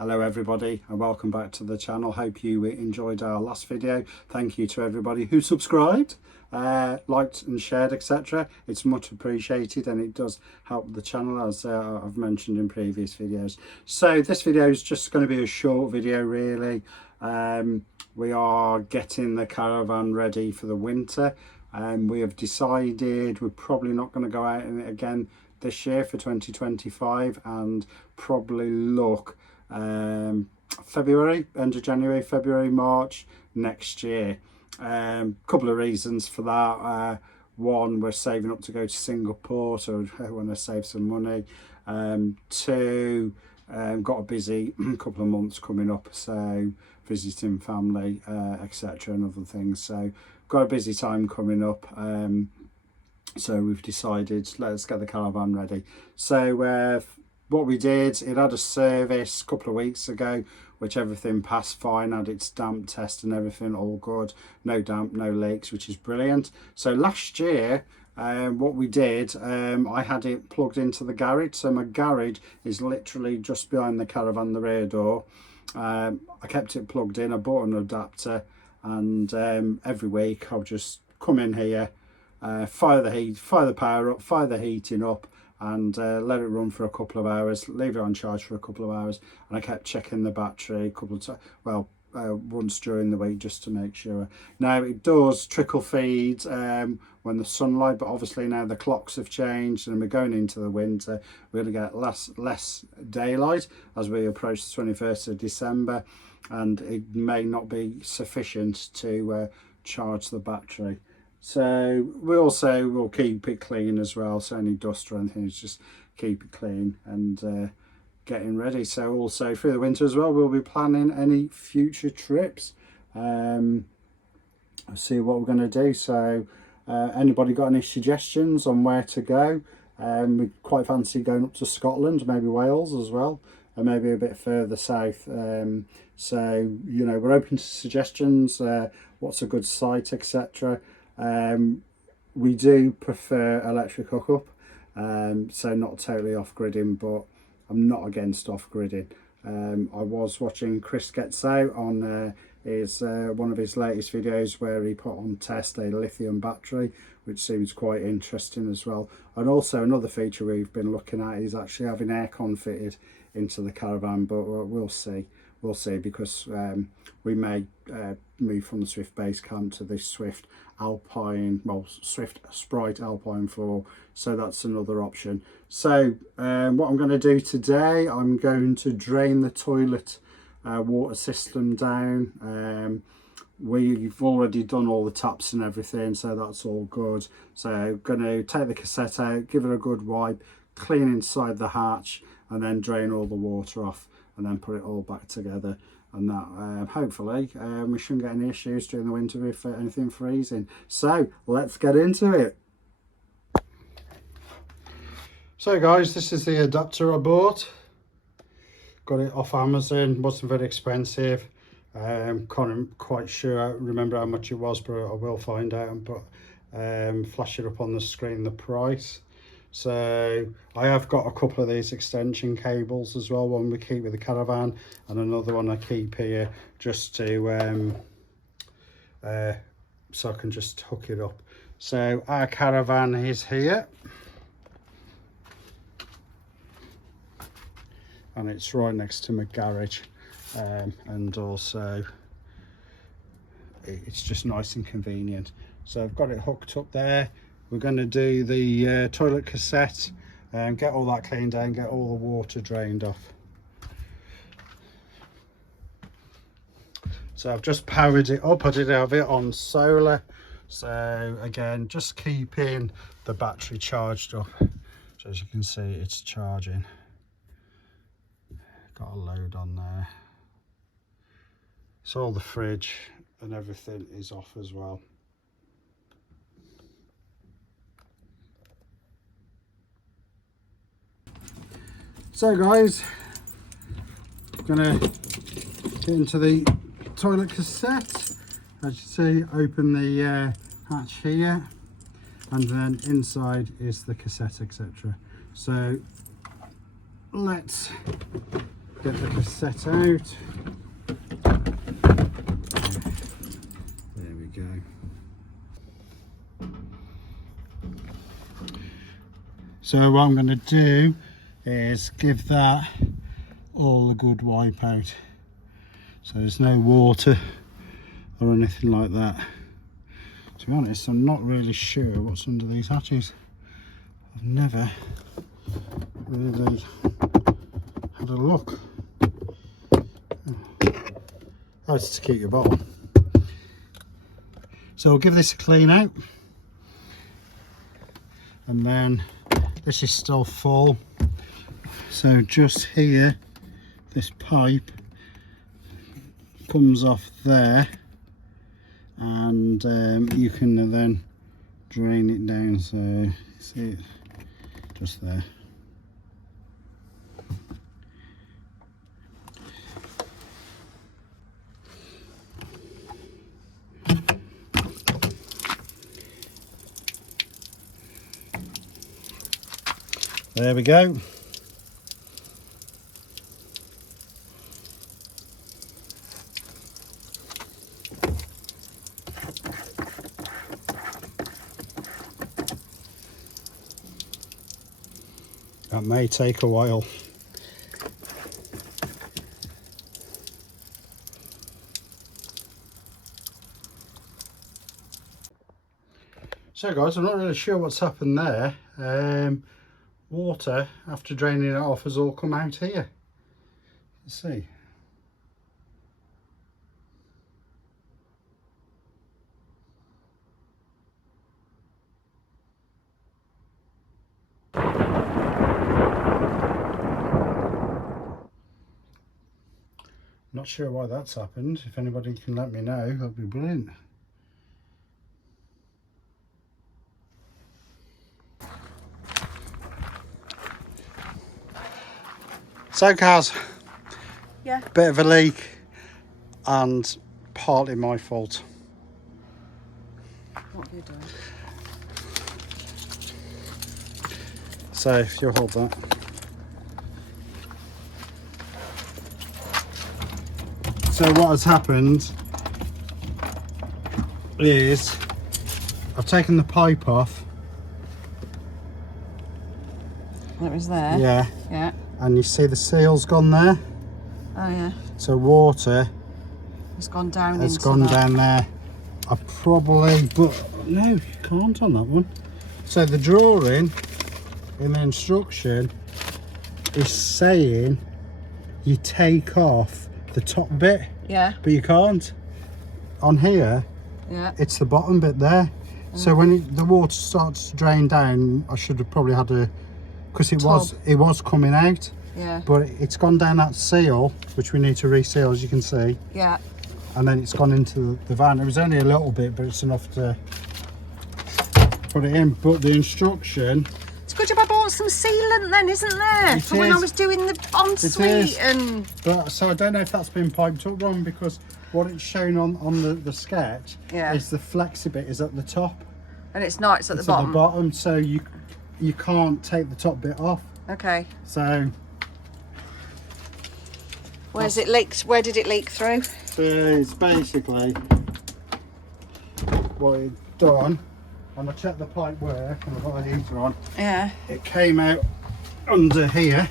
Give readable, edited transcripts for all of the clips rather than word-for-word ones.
Hello everybody and welcome back to the channel. Hope you enjoyed our last video. Thank you to everybody who subscribed, liked and shared, etc. It's much appreciated and it does help the channel, as I've mentioned in previous videos. So this video is just going to be a short video really. We are getting the caravan ready for the winter and we have decided we're probably not going to go out in it again this year for 2025 and probably look February, end of January, February, March next year. Couple of reasons for that. One, we're saving up to go to Singapore, so I want to save some money. Two, got a busy couple of months coming up, so visiting family, etc. and other things. So got a busy time coming up. So we've decided let's get the caravan ready. So what we did, it had a service a couple of weeks ago, which everything passed fine, had its damp test and everything all good, no damp, no leaks, which is brilliant. So last year, what we did, I had it plugged into the garage. So my garage is literally just behind the caravan, the rear door. I kept it plugged in, I bought an adapter, and every week I'll just come in here, fire the power up, fire the heating up, and let it run for a couple of hours, leave it on charge for a couple of hours. And I kept checking the battery a couple of times, once during the week, just to make sure. Now it does trickle feed when the sunlight, but obviously now the clocks have changed and we're going into the winter, we're going to get less daylight as we approach the 21st of December, and it may not be sufficient to charge the battery. So we'll keep it clean as well, so any dust or anything, just keep it clean and getting ready. So also through the winter as well, we'll be planning any future trips. I'll see what we're going to do. So anybody got any suggestions on where to go? We quite fancy going up to Scotland, maybe Wales as well, and maybe a bit further south. So you know, we're open to suggestions, what's a good site, etc. We do prefer electric hookup, so not totally off-gridding, but I'm not against off-gridding. I was watching Chris Gets Out on his one of his latest videos where he put on test a lithium battery, which seems quite interesting as well. And also another feature we've been looking at is actually having aircon fitted into the caravan, but we'll see. We'll see, because we may move from the Swift Basecamp to the Swift Alpine, Swift Sprite Alpine 4, so that's another option. So what I'm going to do today, I'm going to drain the toilet water system down. We've already done all the taps and everything, so that's all good. So I'm going to take the cassette out, give it a good wipe, clean inside the hatch, and then drain all the water off, and then put it all back together. And that hopefully we shouldn't get any issues during the winter with anything freezing. So let's get into it. So guys, this is the adapter I bought. Got it off Amazon, wasn't very expensive. Can't quite sure remember how much it was, but I will find out and put flash it up on the screen, the price. So I have got a couple of these extension cables as well, one we keep with the caravan and another one I keep here just to so I can just hook it up. So our caravan is here and it's right next to my garage, and also it's just nice and convenient. So I've got it hooked up there. We're going to do the toilet cassette and get all that cleaned down, get all the water drained off. So I've just powered it up. I did have it on solar, so again just keeping the battery charged up. So as you can see, it's charging. Got a load on there. So all the fridge and everything is off as well. So guys, I'm gonna get into the toilet cassette. As you see, open the hatch here, and then inside is the cassette, etc. So let's Get the cassette out. There we go. So what I'm going to do is give that all a good wipe out. So there's no water or anything like that. To be honest, I'm not really sure what's under these hatches. I've never really had a look. Oh, it's to keep your bottle. So we'll give this a clean out. And then this is still full. So just here, this pipe comes off there, and you can then drain it down. So see it just there. There we go. That may take a while. So guys, I'm not really sure what's happened there. Water, after draining it off, has all come out here. Let's see. Not sure why that's happened. If anybody can let me know, that'd be brilliant. So Caz, yeah, bit of a leak and partly my fault. What have you done? So if you'll hold that. So what has happened is I've taken the pipe off. It was there? Yeah. Yeah. And you see the seal's gone there? Oh yeah. So water It's gone down has into gone that. down there. I probably, but no, you can't on that one. So the drawing in the instruction is saying you take off the top bit, Yeah. but you can't. On here, Yeah. it's the bottom bit there. So when the water starts to drain down, I should have probably had a, because it was coming out, Yeah. but it's gone down that seal, which we need to reseal, as you can see, Yeah. and then it's gone into the van. It was only a little bit, but it's enough to put it in. But the instruction, It's good job I bought some sealant then, isn't there? It For when I is. was doing the is. ensuite and but so I don't know if that's been piped up wrong, because what it's shown on the sketch Yeah. is the flexi bit is at the top. it's not, it's at the It's bottom. at the bottom, so you can't take the top bit off. Okay. So Where's it leaked? Where did it leak through? it's basically what it's done. And I checked the pipe work, and I've got the heater on. Yeah. It came out under here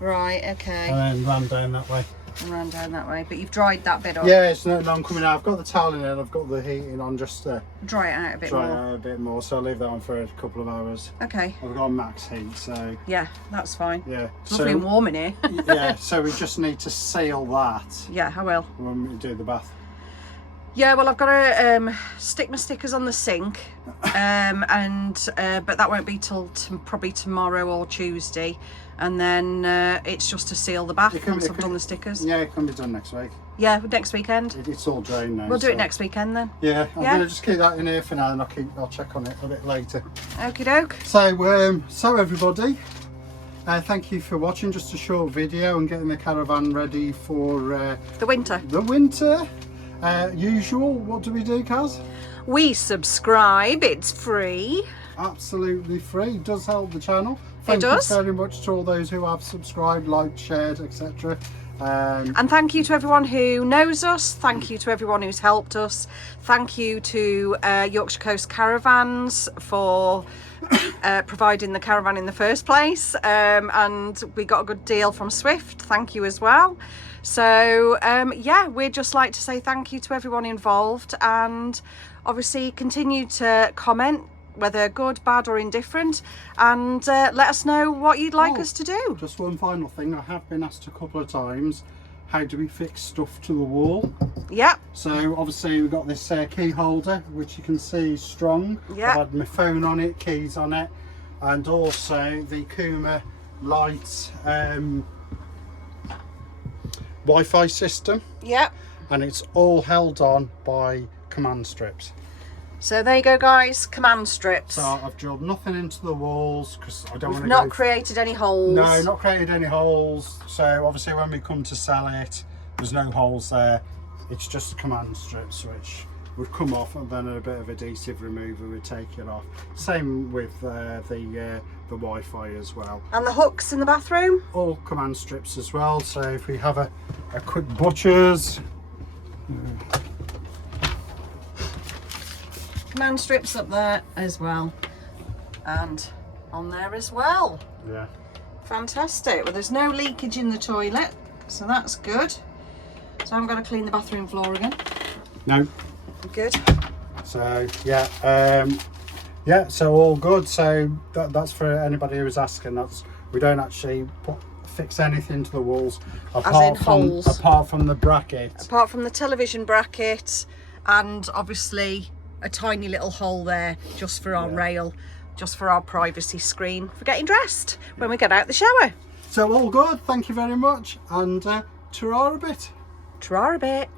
Right, okay. and then ran down that way. And ran down that way. But you've dried that bit off. Yeah, it's no coming out. I've got the towel in and I've got the heating on just to Dry it out a bit dry it more. out a bit more. So I'll leave that on for a couple of hours. Okay. I've got max heat, so Yeah, that's fine. yeah. It's lovely and warm in here. Yeah, so we just need to seal that Yeah, I will. when we do the bath. Yeah, well, I've got to stick my stickers on the sink, but that won't be till probably tomorrow or Tuesday, and then it's just to seal the bath once I've done the stickers. Yeah, it can be done next week. Yeah, next weekend. It's all drained now. We'll do it next weekend then. Yeah, I'm Yeah? gonna just keep that in here for now, and I'll check on it a bit later. Okie doke. So everybody, thank you for watching. Just a short video and getting the caravan ready for The winter. the winter. Usual, what do we do, Caz? We subscribe, it's free. Absolutely free. Does help the channel. thank you does. very much to all those who have subscribed, liked, shared, etc. And thank you to everyone who knows us. Thank you to everyone who's helped us. Thank you to Yorkshire Coast Caravans for providing the caravan in the first place. And we got a good deal from Swift. Thank you as well. So yeah, we'd just like to say thank you to everyone involved, and obviously continue to comment, whether good, bad or indifferent, and let us know what you'd like us to do. Just one final thing, I have been asked a couple of times, how do we fix stuff to the wall? Yep. So obviously we've got this key holder, which you can see is strong. Yep. I've had my phone on it, keys on it, and also the Kuma light Wi-Fi system. Yep. And it's all held on by command strips. So there you go, guys, command strips. So I've drilled nothing into the walls because I don't want to not created any holes. No, not created any holes. So obviously when we come to sell it, there's no holes there. It's just command strips which would come off, and then a bit of adhesive remover would take it off. Same with the Wi-Fi as well. And the hooks in the bathroom? All command strips as well. So if we have a quick butcher's. Command strips up there as well, and on there as well. Yeah. Fantastic. Well, there's no leakage in the toilet, so that's good. So I'm going to clean the bathroom floor again. No. Good. So yeah, yeah. So all good. So that's for anybody who's asking. We don't actually fix anything to the walls apart from the bracket. Apart from the television bracket, and obviously a tiny little hole there just for our rail, just for our privacy screen for getting dressed when we get out the shower. So all good, thank you very much, and ta-ra a bit. Ta-ra a bit.